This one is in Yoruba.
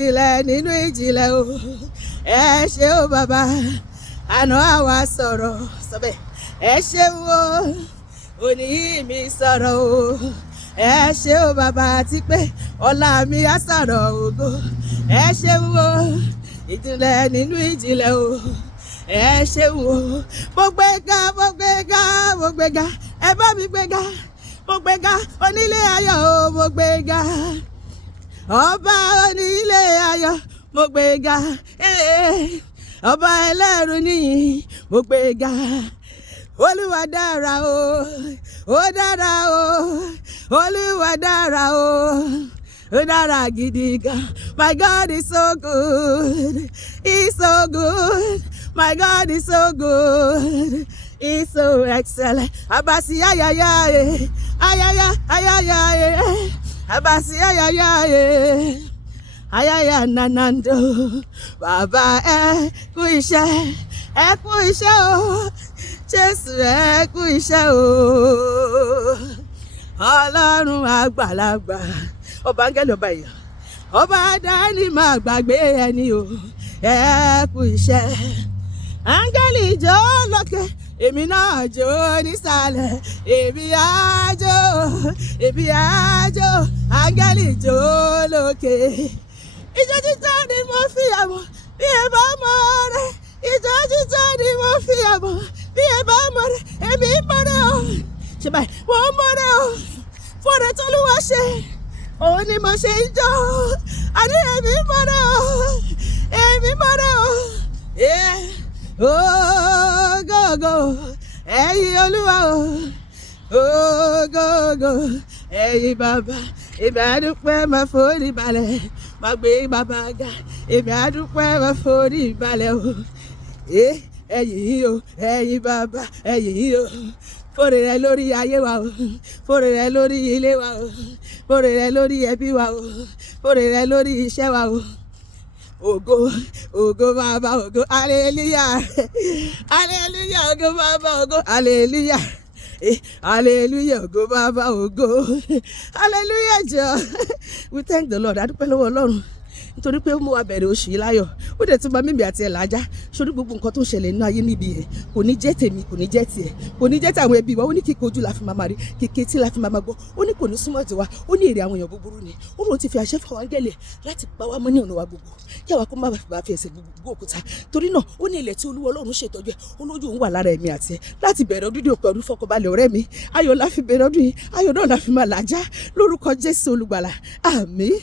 Ìjìnlẹ̀ nínú ìjìnlẹ̀ o, ẹ ṣé o bàbá, àná àwa sọ̀rọ̀ sọ́bẹ̀, ẹ ṣé o, òní mi sọ̀rọ̀ o, ẹ ṣé o bàbá àti pé ọ̀la mi á sọ̀rọ̀ ògo, ẹ ṣé o, ìjìnlẹ̀ nínú ìjìnlẹ̀ o, ẹ ṣé o, mo gbéga, mo gbéga, mo gbéga, ẹ bá mi gbéga, mo gbéga, onílé ayọ̀ o, mo gbéga. Ọba onílé ayọ̀ mo gbéga, ọba ẹlẹ́rù níyìn mo gbéga. Olúwa dára o, ó dára o, Olúwa dára o, ó dára gidi gan. My God is so good, He's so good. My God is so good, He's so excellent. Abasi ayaya, ayaya, ayaya, abasi ayaya, ayaya nanando. Bàbá ẹ kú iṣẹ́ o, Jésù ẹ kú iṣẹ́ o. Ọlọ́run àgbàlagbà, ọba áńgẹ́lì ọba èèyàn, ọba dání máa gbàgbé ẹni o, ẹ kú iṣẹ́. Áńgẹ́lì jó lókè, èmi náà jó nísàlẹ̀, èmi á jó, áńgẹ́lì jó lókè. Ijó jíjó ni mo fi àmọ́ bí ẹ bá mọ̀ rẹ̀, ijó jíjó ni mo fi àmọ́ bí ẹ bá mọ̀ rẹ̀, èmi mọ̀ rẹ̀ o. Ṣé báyìí wọ́n mọ̀ rẹ̀ o, fọ́nrẹ́ tó lù wá ṣe, òun ni mo ṣe ń jó, àní èmi mọ̀ rẹ̀ o, èmi mọ̀ rẹ̀ o. Ògógó ẹ̀yin Olúwa o, ògógó ẹ̀yin bàbá, èmi á dúpẹ́ máa forí balẹ̀, máa gbé bàbá ga, èmi á dúpẹ́ máa forí balẹ̀ o. Ẹ̀yin o, ẹ̀yin bàbá, ẹ̀yin o, fòrè rẹ lórí ayé wa o, fòrè rẹ lórí ilé wa o, fòrè rẹ lórí ẹbí wa o, fòrè rẹ lórí iṣẹ́ wa o. Ògo, ògo bàbá, ògo, hallelujah, hallelujah, ògo bàbá, ògo, hallelujah, hallelujah, ògo bàbá, ògo, hallelujah jọ. We thank the Lord, a dúpẹ́ lọ́wọ́ Ọlọ́run nítorí pé ó mú wa bẹ̀rẹ̀ oṣù yìí láyọ̀, ó dẹ̀ tún bá mímì àti ẹ̀ lájá. Sórí gbogbo nǹkan tó ń ṣẹlẹ̀ nínú ayé níbi yẹn kò ní jẹ́ tèmi, kò ní jẹ́ tiẹ̀, kò ní jẹ́ tàwọn ẹbí wa. Ó ní kíkọ ojú la fi máa rí, kíkẹ tí la fi máa gbọ́, ó ní kò ní súnmọ́ tiwa, ó ní èrè àwọn èèyàn búburú ni. Ó lóun ti fi àṣẹ fún àwọn áńgẹ́lì láti pa wá mọ́ ní ọ̀nà wa gbogbo, kí àwa kó má bàa fi ẹsẹ̀ gbogbo òkúta. Torí náà ó ní ilẹ̀ tí Olúwa Ọlọ́run ṣètọ́jú ẹ̀, ó lójú òun wà lára ẹ̀mí àti ẹ̀ láti bẹ̀rẹ̀ ọdún dé òpin ọdún. Fọkànbalẹ̀ ọ̀rẹ́ mi, ayọ̀ la fi bẹ̀rẹ̀ ọdún yìí, ayọ̀ náà la fi máa làjá lórúkọ Jésù Olùgbàlà, àmín.